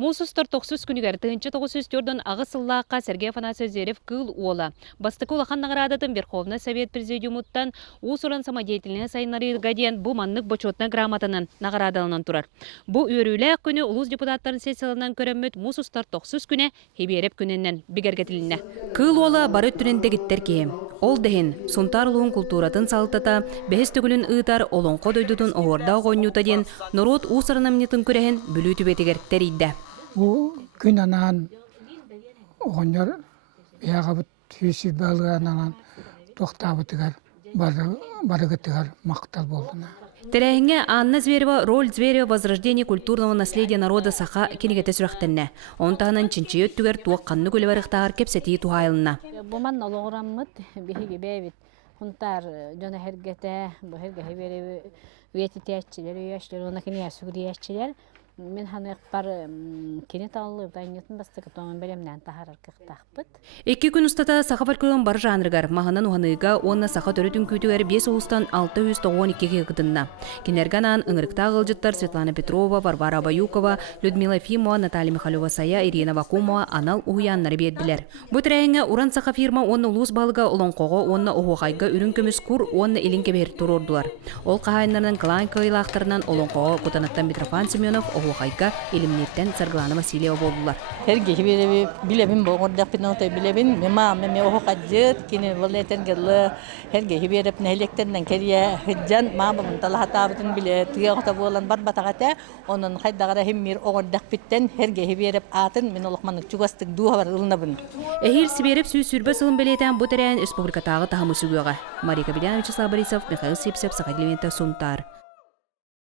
Мусустар 90 күнігер тыынчы 904-ден ағысыллаққа С.А.Зверев-Кыыл Уола. Бастықы улахан нағырадатын Верховный Совет Президиумуттан усуран самодеятельная сайнарыға дейін бұ маннық бочотна грамотанын нағырадалынан тұрар. Бұ өрілі күні улус депутаттарын сессиялынан көріммет Мусустар 90 күні хебереп күнінен бігергетіліне. Кыыл Уола бары түрінде гіттер кейім. Ол дәхін Сунтаар улуун культуратын салтата, бәхіс түгілін ұйтар олонқо дойдудun оғырда оғойнута ден нұрот усарынамнетін көрәхін бүлі түбетігер тәрейді. Бұл күн анан оғындар яғабыт түйісі бәлғанан тоқтабытығар, барығытығар мақтал болдына. Тәрәхіңе С.А.Зверева роль Зверева возрождения культурного наследия народа саха кенегеті сүрақтенне. Онтағынан чинчи өттігер туақ қанны көлі барықтағар кепсеті туғайлына. Бұман олығыраммыд, бейгі бәйбіт. Сунтаар жона хергете, бу херге бери вети тәчилер, яшлар, она кене сүгри ячлар. Мен ханы бар кенет алып, дайнетін бастығы тоңын бәлемнен тахарар кықтақпыт. Екі күн ұстата сақа фольклорын бар жанрыгар, мағынан уғаныға онна сақа төретін күйтігер 5 ұлыстан 612 кегітінна. Кенерганан ыңырықта ғылжыттар Светлана Петрова, Варвара Баюкова, Людмила Фимова, Наталья Михайлова-Сая, Ирина Вакумова, Анал уғыяннары бедділер. Бұ тірәйіңе уран сақа фирма онна ұлыс балыға олонқоға, онна ұғуғайға үрін көміз күр, онна илінке бер тұрордылар. Ол қағайынларынан Кылай кыйлақтарынан олонқоға Кутанаттан Митрофан Семенов, Оғайга илимнеттен Сарглана Васильева болдылар. Herge hibere bilebin bo ordak pinota bilebin mema meme oğajjet kine voleten gelle herge hibere pnelekterden keriye hijjan ma bu talahatabitin bile tiyaqta bolan barbatagata onun haydagara hemmir ordak pitten herge hibere atın min olqmanık çugastık duha var ılnabın. Ehir Сиберев сүйсүрбө сылын белетен бу терен республикатагы тахамы сүгөга. Мария Кабелянович С.А.Борисов, Михаил Сипсеп, Сахалинта, Сунтаар.